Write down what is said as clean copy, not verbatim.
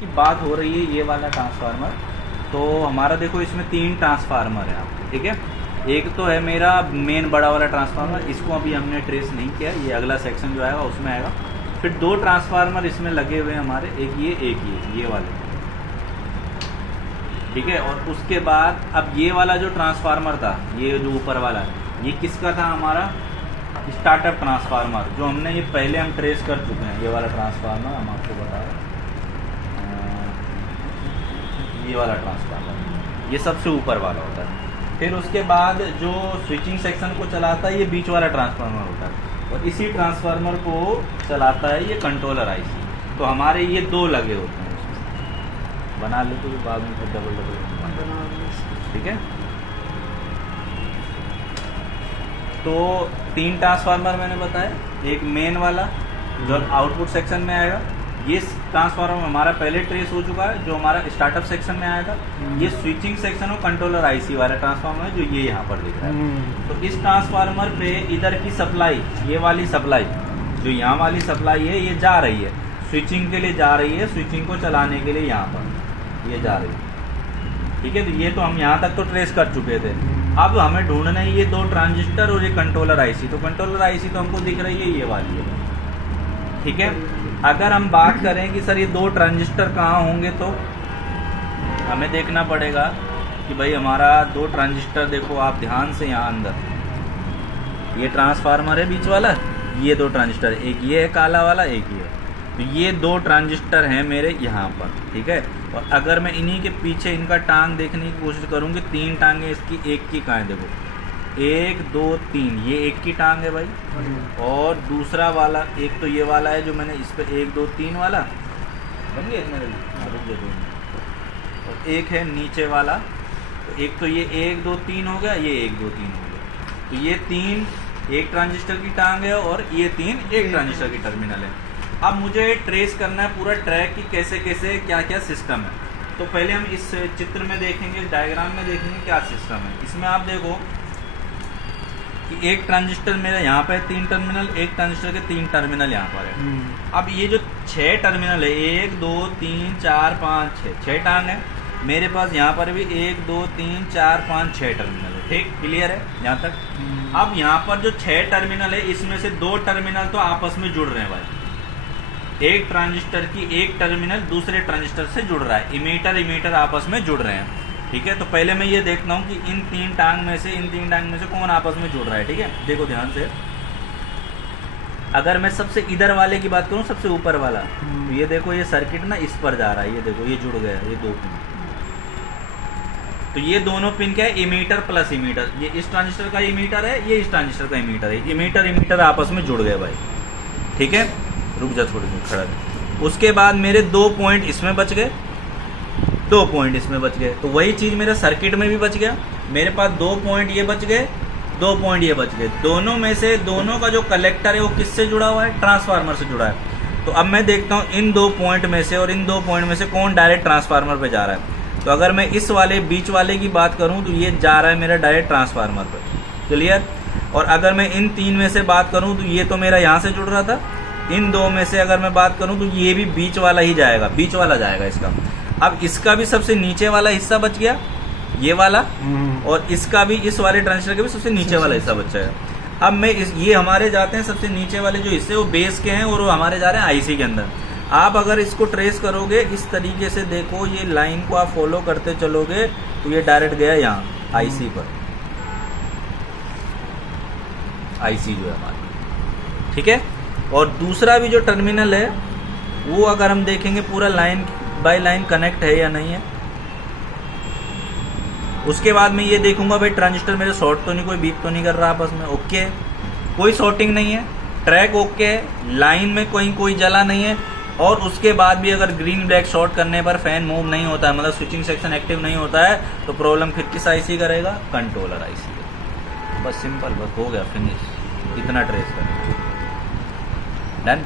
की बात हो रही है ये वाला ट्रांसफार्मर। तो हमारा देखो इसमें 3 ट्रांसफार्मर है आपके, ठीक है। एक तो है मेरा मेन बड़ा वाला ट्रांसफार्मर, इसको अभी हमने ट्रेस नहीं किया, ये अगला सेक्शन जो आएगा उसमें आएगा। फिर 2 ट्रांसफार्मर इसमें लगे हुए हैं हमारे, एक ये वाले, ठीक है। और उसके बाद अब ये वाला जो ट्रांसफार्मर था, ये जो ऊपर वाला है, ये किसका था? हमारा स्टार्टअप ट्रांसफार्मर, जो हमने ये पहले हम ट्रेस कर चुके हैं। ये वाला ट्रांसफार्मर हम आपको बता रहे हैं, ये वाला ट्रांसफार्मर, ये सबसे ऊपर वाला होता है। फिर उसके बाद जो स्विचिंग सेक्शन को चलाता है ये बीच वाला ट्रांसफार्मर होता है, और इसी ट्रांसफार्मर को चलाता है ये कंट्रोलर आईसी। तो हमारे ये 2 लगे होते हैं उसमें, बना ले तो बाद में फिर डबल, ठीक है। तो 3 ट्रांसफार्मर मैंने बताया, एक मेन वाला जो आउटपुट सेक्शन में आएगा, ये ट्रांसफार्मर हमारा पहले ट्रेस हो चुका है जो हमारा स्टार्टअप सेक्शन में आया था। ये स्विचिंग सेक्शन और कंट्रोलर आईसी वाला ट्रांसफार्मर है जो ये यहाँ पर दिख रहा है। तो इस ट्रांसफार्मर पे इधर की सप्लाई, ये वाली सप्लाई जो यहाँ वाली सप्लाई है, ये जा रही है स्विचिंग के लिए, जा रही है स्विचिंग को चलाने के लिए, यहाँ पर ये जा रही है, ठीक है। तो ये तो हम यहाँ तक तो ट्रेस कर चुके थे। अब हमें ढूंढना है ये 2 ट्रांजिस्टर और ये कंट्रोलर आईसी। तो कंट्रोलर आईसी तो हमको दिख रही है ये वाली है, ठीक है। अगर हम बात करें कि सर ये 2 ट्रांजिस्टर कहाँ होंगे, तो हमें देखना पड़ेगा कि भाई हमारा 2 ट्रांजिस्टर, देखो आप ध्यान से यहाँ अंदर ये ट्रांसफार्मर है बीच वाला, ये 2 ट्रांजिस्टर, एक ये है काला वाला, एक ये है। तो ये 2 ट्रांजिस्टर हैं मेरे यहाँ पर, ठीक है। और अगर मैं इन्हीं के पीछे इनका टांग देखने की कोशिश करूँगी, 3 टांगे इसकी, एक की कहाँ है देखो, 1 2 3, ये एक की टांग है भाई। और दूसरा वाला एक तो ये वाला है जो मैंने इस पे 1 2 3 वाला बन गया मेरे, और एक है नीचे वाला। तो एक तो ये 1 2 3 हो गया, ये 1 2 3 हो गया। तो ये 3 एक ट्रांजिस्टर की टांग है और ये 3 एक ट्रांजिस्टर की टर्मिनल है। अब मुझे ट्रेस करना है पूरा ट्रैक की कैसे कैसे क्या क्या सिस्टम है। तो पहले हम इस चित्र में देखेंगे, डायग्राम में देखेंगे क्या सिस्टम है। इसमें आप देखो कि एक ट्रांजिस्टर मेरा यहाँ पे 3 टर्मिनल, एक ट्रांजिस्टर के 3 टर्मिनल यहाँ पर है। अब ये जो 6 टर्मिनल है, 1 2 3 4 5 6 टांग है मेरे पास। यहाँ पर भी 1 2 3 4 5 6 टर्मिनल है, ठीक, क्लियर है यहाँ तक। अब यहाँ पर जो 6 टर्मिनल है, इसमें से 2 टर्मिनल तो आपस में जुड़ रहे हैं भाई। एक ट्रांजिस्टर की एक टर्मिनल दूसरे ट्रांजिस्टर से जुड़ रहा है, इमीटर आपस में जुड़ रहे हैं, ठीक है। तो पहले मैं ये देखता हूँ कि इन 3 टांग में से कौन आपस में जुड़ रहा है, ठीक है। देखो ध्यान से, अगर मैं सबसे इधर वाले की बात करूँ, सबसे ऊपर वाला, तो ये देखो ये सर्किट ना इस पर जा रहा है, ये देखो ये जुड़ गया, ये 2 पिन। तो ये दोनों पिन क्या है? Emitter plus emitter. ये इस ट्रांजिस्टर का इमीटर है, ये इस ट्रांजिस्टर का इमीटर है, इमीटर आपस में जुड़ गए भाई, ठीक है। रुक जा थोड़ी देर, खड़ा रह। उसके बाद मेरे 2 पॉइंट इसमें बच गए, 2 पॉइंट इसमें बच गए। तो वही चीज़ मेरे सर्किट में भी बच गया, मेरे पास 2 पॉइंट ये बच गए, 2 पॉइंट ये बच गए। दोनों में से दोनों का जो कलेक्टर है वो किससे जुड़ा हुआ है? ट्रांसफार्मर से जुड़ा है। तो अब मैं देखता हूँ इन 2 पॉइंट में से और इन 2 पॉइंट में से कौन डायरेक्ट ट्रांसफार्मर पे जा रहा है। तो अगर मैं इस वाले बीच वाले की बात करूँ तो ये जा रहा है मेरा डायरेक्ट ट्रांसफार्मर पर, क्लियर। और अगर मैं इन 3 में से बात करूँ तो ये तो मेरा यहाँ से जुड़ रहा था। इन 2 में से अगर मैं बात करूं तो ये भी बीच वाला ही जाएगा, बीच वाला जाएगा इसका। अब इसका भी सबसे नीचे वाला हिस्सा बच गया, ये वाला, और इसका भी, इस वाले ट्रांजिस्टर का भी सबसे नीचे वाला हिस्सा बचा है। अब मैं ये हमारे जाते हैं सबसे नीचे वाले जो हिस्से, वो बेस के हैं और वो हमारे जा रहे हैं आईसी के अंदर। आप अगर इसको ट्रेस करोगे इस तरीके से, देखो ये लाइन को आप फॉलो करते चलोगे तो ये डायरेक्ट गया यहाँ आईसी पर, आईसी जो है हमारी, ठीक है। और दूसरा भी जो टर्मिनल है वो अगर हम देखेंगे पूरा लाइन बाय लाइन कनेक्ट है या नहीं है। उसके बाद मैं ये देखूंगा भाई ट्रांजिस्टर मेरे शॉर्ट तो नहीं, कोई बीप तो नहीं कर रहा आपस में, ओके, कोई शॉर्टिंग नहीं है, ट्रैक ओके है, लाइन में कोई जला नहीं है। और उसके बाद भी अगर ग्रीन ब्लैक शॉर्ट करने पर फैन मूव नहीं होता है, मतलब स्विचिंग सेक्शन एक्टिव नहीं होता है, तो प्रॉब्लम फिर किस आईसी करेगा? Controller IC. बस सिंपल, बस हो गया, फिनिश। इतना ट्रेस करें, डन।